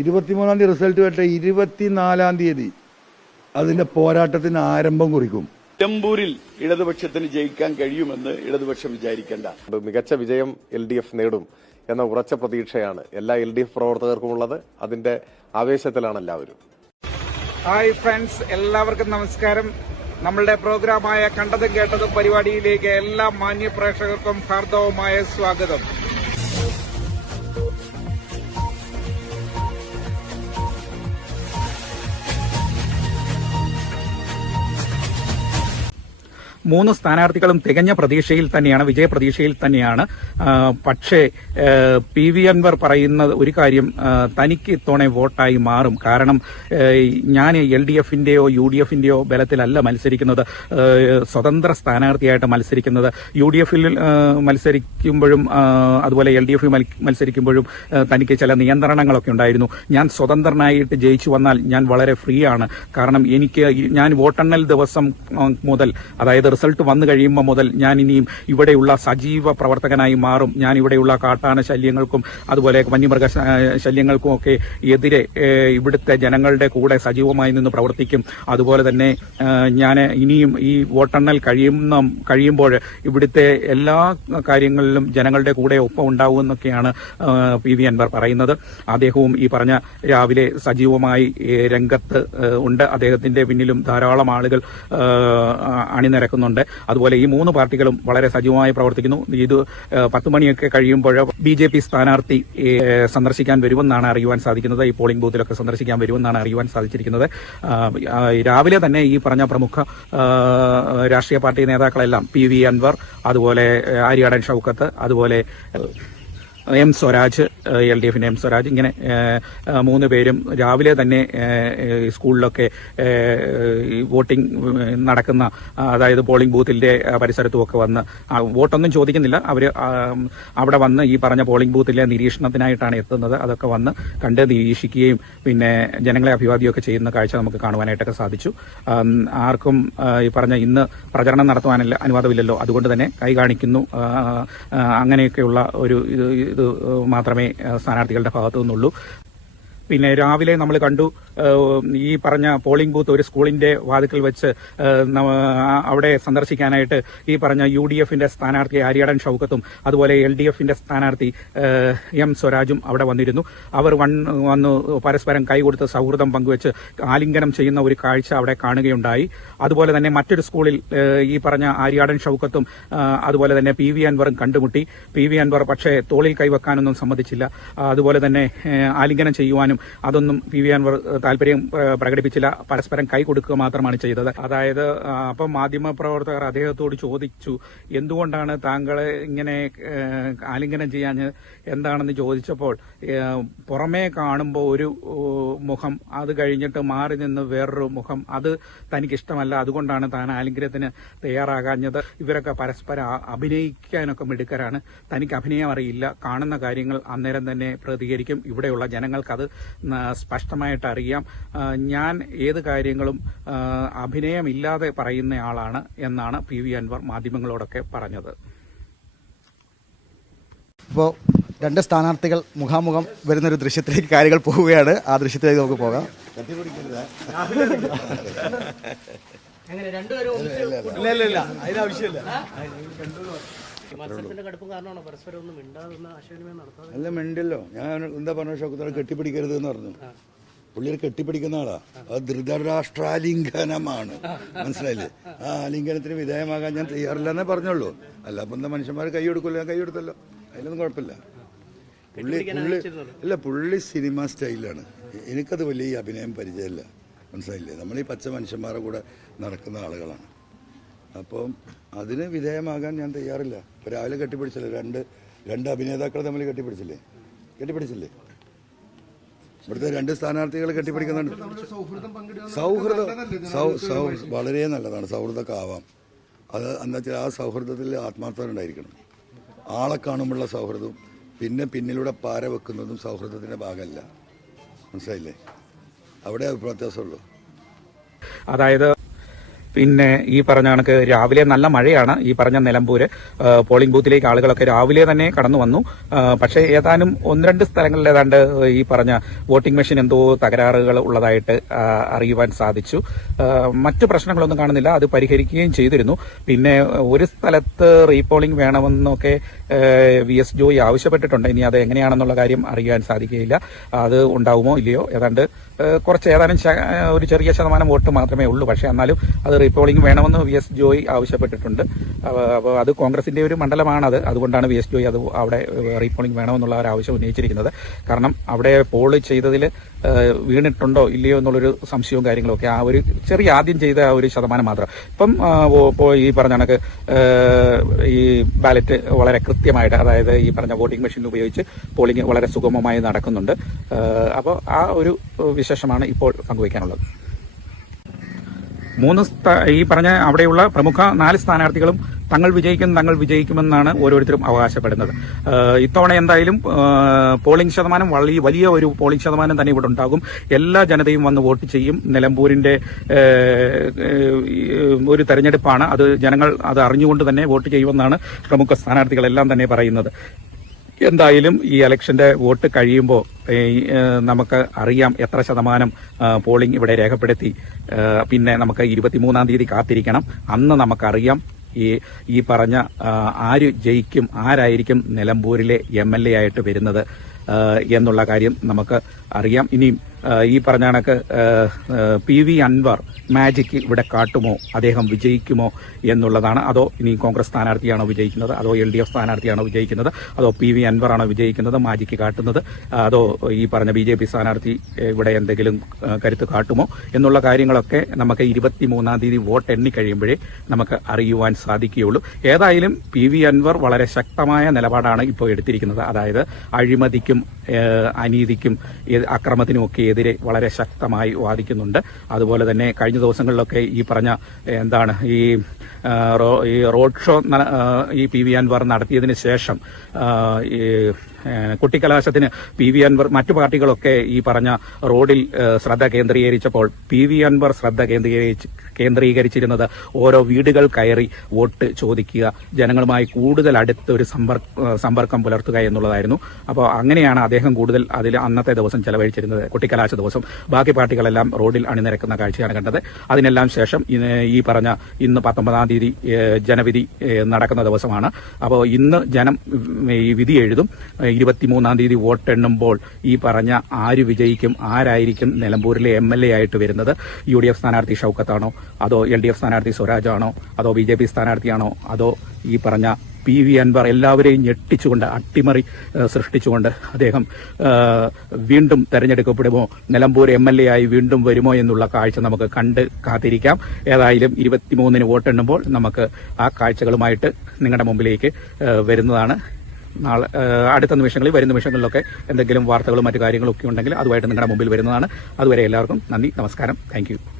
ഇരുപത്തിമൂന്നാം തീയതി റിസൾട്ട് വരട്ടെ ഇരുപത്തിനാലാം തീയതി അതിന്റെ പോരാട്ടത്തിന് ആരംഭം കുറിക്കും. നിലമ്പൂരിൽ ഇടതുപക്ഷത്തിന് ജയിക്കാൻ കഴിയുമെന്ന് ഇടതുപക്ഷം വിചാരിക്കേണ്ട. മികച്ച വിജയം എൽ ഡി എഫ് നേടും എന്ന ഉറച്ച പ്രതീക്ഷയാണ് എല്ലാ എൽ ഡി എഫ് പ്രവർത്തകർക്കും ഉള്ളത്. അതിന്റെ ആവേശത്തിലാണ് എല്ലാവരും. ഹായ് ഫ്രണ്ട്സ് എല്ലാവർക്കും നമസ്കാരം. നമ്മളുടെ പ്രോഗ്രാമായ കണ്ടതും കേട്ടതും പരിപാടിയിലേക്ക് എല്ലാ മാന്യ പ്രേക്ഷകർക്കും ഹാർദവമായ സ്വാഗതം. മൂന്ന് സ്ഥാനാർത്ഥികളും തികഞ്ഞ പ്രതീക്ഷയിൽ തന്നെയാണ് വിജയപ്രതീക്ഷയിൽ തന്നെയാണ്. പക്ഷേ പി വി അൻവർ പറയുന്ന ഒരു കാര്യം തനിക്ക് ഇത്തവണ വോട്ടായി മാറും. കാരണം ഞാൻ എൽ ഡി എഫിന്റെയോ യു ഡി എഫിന്റെയോ ബലത്തിലല്ല മത്സരിക്കുന്നത്. സ്വതന്ത്ര സ്ഥാനാർത്ഥിയായിട്ട് മത്സരിക്കുന്നത്. യു ഡി എഫിൽ മത്സരിക്കുമ്പോഴും അതുപോലെ എൽ ഡി എഫിൽ മത്സരിക്കുമ്പോഴും തനിക്ക് ചില നിയന്ത്രണങ്ങളൊക്കെ ഉണ്ടായിരുന്നു. ഞാൻ സ്വതന്ത്രനായിട്ട് ജയിച്ചു വന്നാൽ ഞാൻ വളരെ ഫ്രീ ആണ്. കാരണം എനിക്ക് ഞാൻ വോട്ടെണ്ണൽ ദിവസം മുതൽ അതായത് റിസൾട്ട് വന്നു കഴിയുമ്പോൾ മുതൽ ഞാൻ ഇനിയും ഇവിടെയുള്ള സജീവ പ്രവർത്തകനായി മാറും. ഞാൻ ഇവിടെയുള്ള കാട്ടാന ശല്യങ്ങൾക്കും അതുപോലെ വന്യമൃഗ ശല്യങ്ങൾക്കും ഒക്കെ എതിരെ ഇവിടുത്തെ ജനങ്ങളുടെ കൂടെ സജീവമായി നിന്ന് പ്രവർത്തിക്കും. അതുപോലെ തന്നെ ഞാൻ ഇനിയും ഈ വോട്ടെണ്ണൽ കഴിയുന്ന കഴിയുമ്പോൾ ഇവിടുത്തെ എല്ലാ കാര്യങ്ങളിലും ജനങ്ങളുടെ കൂടെ ഒപ്പം ഉണ്ടാവും എന്നൊക്കെയാണ് പി വി അൻവർ പറയുന്നത്. അദ്ദേഹവും ഈ പറഞ്ഞ രാവിലെ സജീവമായി രംഗത്ത് ഉണ്ട്. അദ്ദേഹത്തിന്റെ പിന്നിലും ധാരാളം ആളുകൾ ആ, അണിനിരക്കുന്നുണ്ട് അതുപോലെ ഈ മൂന്ന് പാർട്ടികളും വളരെ സജീവമായി പ്രവർത്തിക്കുന്നു. ഇത് പത്ത് മണിയൊക്കെ കഴിയുമ്പോൾ ബി ജെ പി സ്ഥാനാർത്ഥി സന്ദർശിക്കാൻ വരുമെന്നാണ് അറിയുവാൻ സാധിക്കുന്നത്. ഈ പോളിംഗ് ബൂത്തിലൊക്കെ സന്ദർശിക്കാൻ വരുമെന്നാണ് അറിയുവാൻ സാധിച്ചിരിക്കുന്നത്. രാവിലെ തന്നെ ഈ പറഞ്ഞ പ്രമുഖ രാഷ്ട്രീയ പാർട്ടി നേതാക്കളെല്ലാം പി വി അൻവർ അതുപോലെ ആര്യാടൻ ഷൌക്കത്ത് അതുപോലെ എം സ്വരാജ് എൽ ഡി എഫിന്റെ എം സ്വരാജ് ഇങ്ങനെ മൂന്ന് പേരും രാവിലെ തന്നെ സ്കൂളിലൊക്കെ വോട്ടിംഗ് നടക്കുന്ന അതായത് പോളിംഗ് ബൂത്തിന്റെ പരിസരത്തും പരിസരത്തുമൊക്കെ വന്ന് വോട്ടൊന്നും ചോദിക്കുന്നില്ല. അവർ അവിടെ വന്ന് ഈ പറഞ്ഞ പോളിംഗ് ബൂത്തിലെ നിരീക്ഷണത്തിനായിട്ടാണ് എത്തുന്നത്. അതൊക്കെ വന്ന് കണ്ട് നിരീക്ഷിക്കുകയും പിന്നെ ജനങ്ങളെ അഭിവാദ്യമൊക്കെ ചെയ്യുന്ന കാഴ്ച നമുക്ക് കാണുവാനായിട്ടൊക്കെ സാധിച്ചു. ആർക്കും ഈ പറഞ്ഞ ഇന്ന് പ്രചരണം നടത്തുവാനല്ല അനുവാദമില്ലല്ലോ. അതുകൊണ്ട് തന്നെ കൈ കാണിക്കുന്നു. അങ്ങനെയൊക്കെയുള്ള ഒരു ഇത് മാത്രമേ സ്ഥാനാർത്ഥികളുടെ ഭാഗത്തു നിന്നുള്ളൂ പിന്നെ രാവിലെ നമ്മൾ കണ്ടു ഈ പറഞ്ഞ പോളിംഗ് ബൂത്ത് ഒരു സ്കൂളിന്റെ വാതിക്കൽ വെച്ച് അവിടെ സന്ദർശിക്കാനായിട്ട് ഈ പറഞ്ഞ യു ഡി എഫിന്റെ സ്ഥാനാർത്ഥി ആര്യാടൻ ഷൌക്കത്തും അതുപോലെ എൽ ഡി എഫിന്റെ സ്ഥാനാർത്ഥി എം സ്വരാജും അവിടെ വന്നിരുന്നു. അവർ വൺ- വന്ന് പരസ്പരം കൈകൊടുത്ത് സൗഹൃദം പങ്കുവെച്ച് ആലിംഗനം ചെയ്യുന്ന ഒരു കാഴ്ച അവിടെ കാണുകയുണ്ടായി. അതുപോലെ തന്നെ മറ്റൊരു സ്കൂളിൽ ഈ പറഞ്ഞ ആര്യാടൻ ഷൌക്കത്തും അതുപോലെ തന്നെ പി വി അൻവറും കണ്ടുമുട്ടി. പി വി അൻവർ പക്ഷേ തോളിൽ കൈവെക്കാനൊന്നും സമ്മതിച്ചില്ല. അതുപോലെ തന്നെ ആലിംഗനം ചെയ്യുവാനും അതൊന്നും പി വി അൻവർ താല്പര്യം പ്രകടിപ്പിച്ചില്ല. പരസ്പരം കൈ കൊടുക്കുക മാത്രമാണ് ചെയ്തത്. അതായത് അപ്പൊ മാധ്യമ പ്രവർത്തകർ അദ്ദേഹത്തോട് ചോദിച്ചു എന്തുകൊണ്ടാണ് താങ്കളെ ഇങ്ങനെ ആലിംഗനം ചെയ്യാൻ എന്താണെന്ന് ചോദിച്ചപ്പോൾ പുറമേ കാണുമ്പോൾ ഒരു മുഖം അത് കഴിഞ്ഞിട്ട് മാറി നിന്ന് വേറൊരു മുഖം അത് തനിക്ക് ഇഷ്ടമല്ല അതുകൊണ്ടാണ് താൻ ആലിംഗനത്തിന് തയ്യാറാകാഞ്ഞത്. ഇവരൊക്കെ പരസ്പരം അഭിനയിക്കാനൊക്കെ മിടുക്കരാണ്. തനിക്ക് അഭിനയം അറിയില്ല. കാണുന്ന കാര്യങ്ങൾ അന്നേരം തന്നെ പ്രതികരിക്കും. ഇവിടെയുള്ള ജനങ്ങൾക്കത് സ്പഷ്ടമായിട്ട് അറിയാം. ആ, ഞാൻ ഏത് കാര്യങ്ങളും അഭിനയമില്ലാതെ പറയുന്ന ആളാണ് എന്നാണ് പി വി അൻവർ മാധ്യമങ്ങളോടൊക്കെ പറഞ്ഞത്. ഇപ്പോൾ രണ്ട് സ്ഥാനാർത്ഥികൾ മുഖാമുഖം വരുന്നൊരു ദൃശ്യത്തിലേക്ക് കാര്യങ്ങൾ പോവുകയാണ്. ആ ദൃശ്യത്തിലേക്ക് നമുക്ക് പോകാം. എല്ലാം കടുപ്പം കാരണമാണോ പരസ്പരം ഒന്നും മിണ്ടാതെന്ന് ആശയവിനിമയം അല്ല മിണ്ടല്ലോ. ഞാൻ എന്താ പറഞ്ഞ ഷോക്കത്തോടെ കെട്ടിപ്പിടിക്കരുത് എന്ന് പറഞ്ഞു പുള്ളിയെ കെട്ടിപ്പിടിക്കുന്ന ആളാ. അത് ധൃതരാഷ്ട്രാലിംഗനമാണ്. മനസ്സിലായില്ലേ? ആ ആലിംഗനത്തിന് വിധേയമാകാൻ ഞാൻ തയ്യാറില്ല എന്നേ പറഞ്ഞുള്ളൂ. അല്ല അപ്പം എന്താ മനുഷ്യന്മാർ കൈ കൊടുക്കില്ല ഞാൻ കൈ കൊടുത്തല്ലോ അതിലൊന്നും കുഴപ്പമില്ല. പുള്ളി പുള്ളി ഇല്ല പുള്ളി സിനിമ സ്റ്റൈലാണ്. എനിക്കത് വലിയ ഈ അഭിനയം പരിചയമില്ല. മനസ്സിലായില്ലേ? നമ്മൾ ഈ പച്ച മനുഷ്യന്മാരുടെ കൂടെ നടക്കുന്ന ആളുകളാണ്. അപ്പം അതിന് വിധേയമാകാൻ ഞാൻ തയ്യാറില്ല. ഇപ്പൊ രാവിലെ കെട്ടിപ്പിടിച്ചല്ലേ? രണ്ട് രണ്ട് അഭിനേതാക്കളെ തമ്മിൽ കെട്ടിപ്പിടിച്ചില്ലേ? കെട്ടിപ്പിടിച്ചില്ലേ? ഇവിടുത്തെ രണ്ട് സ്ഥാനാർത്ഥികൾ കെട്ടിപ്പിടിക്കുന്നുണ്ട്. സൗഹൃദം സൗ- സൗ- വളരെ നല്ലതാണ്. സൗഹൃദമൊക്കെ ആവാം. അത് എന്താ വെച്ചാൽ ആ സൗഹൃദത്തിൽ ആത്മാർത്ഥത ഉണ്ടായിരിക്കണം ആളെ കാണുമ്പോഴുള്ള സൗഹൃദവും പിന്നെ പിന്നിലൂടെ പാര വെക്കുന്നതും സൗഹൃദത്തിന്റെ ഭാഗമല്ല. മനസ്സിലായില്ലേ? അവിടെ വ്യത്യാസമുള്ളൂ. അതായത് പിന്നെ ഈ പറഞ്ഞ കണക്ക് രാവിലെ നല്ല മഴയാണ്. ഈ പറഞ്ഞ നിലമ്പൂര് പോളിംഗ് ബൂത്തിലേക്ക് ആളുകളൊക്കെ രാവിലെ തന്നെ കടന്നു വന്നു. പക്ഷേ ഏതാനും ഒന്ന് രണ്ട് സ്ഥലങ്ങളിൽ ഏതാണ്ട് ഈ പറഞ്ഞ വോട്ടിംഗ് മെഷീൻ എന്തോ തകരാറുകൾ ഉള്ളതായിട്ട് അറിയുവാൻ സാധിച്ചു. മറ്റു പ്രശ്നങ്ങളൊന്നും കാണുന്നില്ല. അത് പരിഹരിക്കുകയും ചെയ്തിരുന്നു. പിന്നെ ഒരു സ്ഥലത്ത് റീപോളിംഗ് വേണമെന്നൊക്കെ വി എസ് ജോയി ആവശ്യപ്പെട്ടിട്ടുണ്ട്. ഇനി അത് എങ്ങനെയാണെന്നുള്ള കാര്യം അറിയാൻ സാധിക്കുകയില്ല. അത് ഉണ്ടാവുമോ ഇല്ലയോ? ഏതാണ്ട് കുറച്ച് ഏതാനും ഒരു ചെറിയ ശതമാനം വോട്ട് മാത്രമേ ഉള്ളൂ. പക്ഷേ എന്നാലും അത് റീപോളിംഗ് വേണമെന്ന് വി എസ് ജോയി ആവശ്യപ്പെട്ടിട്ടുണ്ട്. അപ്പോൾ അത് കോൺഗ്രസിന്റെ ഒരു മണ്ഡലമാണത്. അതുകൊണ്ടാണ് വി എസ് ജോയി അത് അവിടെ റീപോളിംഗ് വേണമെന്നുള്ള ഒരു ആവശ്യം ഉന്നയിച്ചിരിക്കുന്നത്. കാരണം അവിടെ പോൾ ചെയ്തതിൽ വീണിട്ടുണ്ടോ ഇല്ലയോ എന്നുള്ളൊരു സംശയവും കാര്യങ്ങളൊക്കെ ആ ഒരു ചെറിയ ആദ്യം ചെയ്ത ആ ഒരു ശതമാനം മാത്രം. ഇപ്പം ഈ പറഞ്ഞ കണക്ക് ഈ ബാലറ്റ് വളരെ കൃത്യമായിട്ട് അതായത് ഈ പറഞ്ഞ വോട്ടിംഗ് മെഷീൻ ഉപയോഗിച്ച് പോളിംഗ് വളരെ സുഗമമായി നടക്കുന്നുണ്ട്. അപ്പോൾ ആ ഒരു വിശേഷമാണ് ഇപ്പോൾ പങ്കുവയ്ക്കാനുള്ളത്. മൂന്ന് ഈ പറഞ്ഞ അവിടെയുള്ള പ്രമുഖ നാല് സ്ഥാനാർത്ഥികളും തങ്ങൾ വിജയിക്കും തങ്ങൾ വിജയിക്കുമെന്നാണ് ഓരോരുത്തരും അവകാശപ്പെടുന്നത്. ഇത്തവണ എന്തായാലും പോളിംഗ് ശതമാനം വളരെ വലിയ ഒരു പോളിംഗ് ശതമാനം തന്നെ ഇവിടെ ഉണ്ടാകും. എല്ലാ ജനതയും വന്ന് വോട്ട് ചെയ്യും. നിലമ്പൂരിന്റെ ഒരു തെരഞ്ഞെടുപ്പാണ്. അത് ജനങ്ങൾ അത് അറിഞ്ഞുകൊണ്ട് തന്നെ വോട്ട് ചെയ്യുമെന്നാണ് പ്രമുഖ സ്ഥാനാർത്ഥികളെല്ലാം തന്നെ പറയുന്നത്. എന്തായാലും ഈ ഇലക്ഷന്റെ വോട്ട് കഴിയുമ്പോൾ നമുക്ക് അറിയാം എത്ര ശതമാനം പോളിംഗ് ഇവിടെ രേഖപ്പെടുത്തി. പിന്നെ നമുക്ക് ഇരുപത്തിമൂന്നാം തീയതി കാത്തിരിക്കണം. അന്ന് നമുക്കറിയാം ഈ ഈ പറഞ്ഞ ആര് ജയിക്കും ആരായിരിക്കും നിലമ്പൂരിലെ എം ആയിട്ട് വരുന്നത് എന്നുള്ള കാര്യം നമുക്ക് അറിയാം. ഇനിയും ഈ പറഞ്ഞ കണക്ക് പി വി അൻവർ മാജിക് ഇവിടെ കാട്ടുമോ? അദ്ദേഹം വിജയിക്കുമോ എന്നുള്ളതാണ്. അതോ ഇനി കോൺഗ്രസ് സ്ഥാനാർത്ഥിയാണോ വിജയിക്കുന്നത്? അതോ എൽ ഡി എഫ് സ്ഥാനാർത്ഥിയാണോ വിജയിക്കുന്നത്? അതോ പി വി അൻവർ ആണോ വിജയിക്കുന്നത്? മാജിക്ക് കാട്ടുന്നത്. അതോ ഈ പറഞ്ഞ ബി ജെ പി സ്ഥാനാർത്ഥി ഇവിടെ എന്തെങ്കിലും കരുത്ത് കാട്ടുമോ? എന്നുള്ള കാര്യങ്ങളൊക്കെ നമുക്ക് ഇരുപത്തിമൂന്നാം തീയതി വോട്ട് എണ്ണി കഴിയുമ്പോഴേ നമുക്ക് അറിയുവാൻ സാധിക്കുകയുള്ളൂ. ഏതായാലും പി വി അൻവർ വളരെ ശക്തമായ നിലപാടാണ് ഇപ്പോൾ എടുത്തിരിക്കുന്നത്. അതായത് അഴിമതിക്കും അനീതിക്കും അക്രമത്തിനുമൊക്കെ എതിരെ വളരെ ശക്തമായി വാദിക്കുന്നുണ്ട്. അതുപോലെ തന്നെ കഴിഞ്ഞ ദിവസങ്ങളിലൊക്കെ ഈ പറഞ്ഞ എന്താണ് ഈ റോഡ് ഷോ ഈ പി വി അൻവർ നടത്തിയതിന് ശേഷം ഈ കുട്ടിക്കലാശത്തിന് പി വി അൻവർ മറ്റു പാർട്ടികളൊക്കെ ഈ പറഞ്ഞ റോഡിൽ ശ്രദ്ധ കേന്ദ്രീകരിച്ചപ്പോൾ പി വി അൻവർ ശ്രദ്ധ കേന്ദ്രീകരിച്ച് കേന്ദ്രീകരിച്ചിരുന്നത് ഓരോ വീടുകൾ കയറി വോട്ട് ചോദിക്കുക ജനങ്ങളുമായി കൂടുതൽ അടുത്തൊരു സമ്പർക്ക പുലർത്തുക എന്നുള്ളതായിരുന്നു. അപ്പോൾ അങ്ങനെയാണ് അദ്ദേഹം കൂടുതൽ അതിൽ അന്നത്തെ ദിവസം ചെലവഴിച്ചിരുന്നത് കുട്ടിക്കലാശ ദിവസം. ബാക്കി പാർട്ടികളെല്ലാം റോഡിൽ അണിനിരക്കുന്ന കാഴ്ചയാണ് കണ്ടത്. അതിനെല്ലാം ശേഷം ഈ പറഞ്ഞ ഇന്ന് പത്തൊമ്പതാം തീയതി ജനവിധി നടക്കുന്ന ദിവസമാണ്. അപ്പോൾ ഇന്ന് ജനം ഈ വിധി എഴുതും. ഇരുപത്തിമൂന്നാം തീയതി വോട്ടെണ്ണുമ്പോൾ ഈ പറഞ്ഞ ആര് വിജയിക്കും ആരായിരിക്കും നിലമ്പൂരിലെ എം എൽ എ ആയിട്ട് വരുന്നത്? യു ഡി എഫ് സ്ഥാനാർത്ഥി ഷൌക്കത്താണോ? അതോ എൽ ഡി എഫ് സ്ഥാനാർത്ഥി സ്വരാജാണോ? അതോ ബി ജെ പി സ്ഥാനാർത്ഥിയാണോ? അതോ ഈ പറഞ്ഞ പി വി അൻവർ എല്ലാവരെയും ഞെട്ടിച്ചുകൊണ്ട് അട്ടിമറി സൃഷ്ടിച്ചുകൊണ്ട് അദ്ദേഹം വീണ്ടും തെരഞ്ഞെടുക്കപ്പെടുമോ? നിലമ്പൂർ എം എൽ എ ആയി വീണ്ടും വരുമോ എന്നുള്ള കാഴ്ച നമുക്ക് കണ്ട് കാത്തിരിക്കാം. ഏതായാലും ഇരുപത്തിമൂന്നിന് വോട്ടെണ്ണുമ്പോൾ നമുക്ക് ആ കാഴ്ചകളുമായിട്ട് നിങ്ങളുടെ മുമ്പിലേക്ക് വരുന്നതാണ്. നാളെ അടുത്ത നിമിഷങ്ങളിൽ വരുന്ന നിമിഷങ്ങളിലൊക്കെ എന്തെങ്കിലും വാർത്തകളും മറ്റു കാര്യങ്ങളും ഒക്കെ ഉണ്ടെങ്കിൽ അതുമായിട്ട് നിങ്ങളുടെ മുമ്പിൽ വരുന്നതാണ്. അതുവരെ എല്ലാവർക്കും നന്ദി നമസ്കാരം. താങ്ക്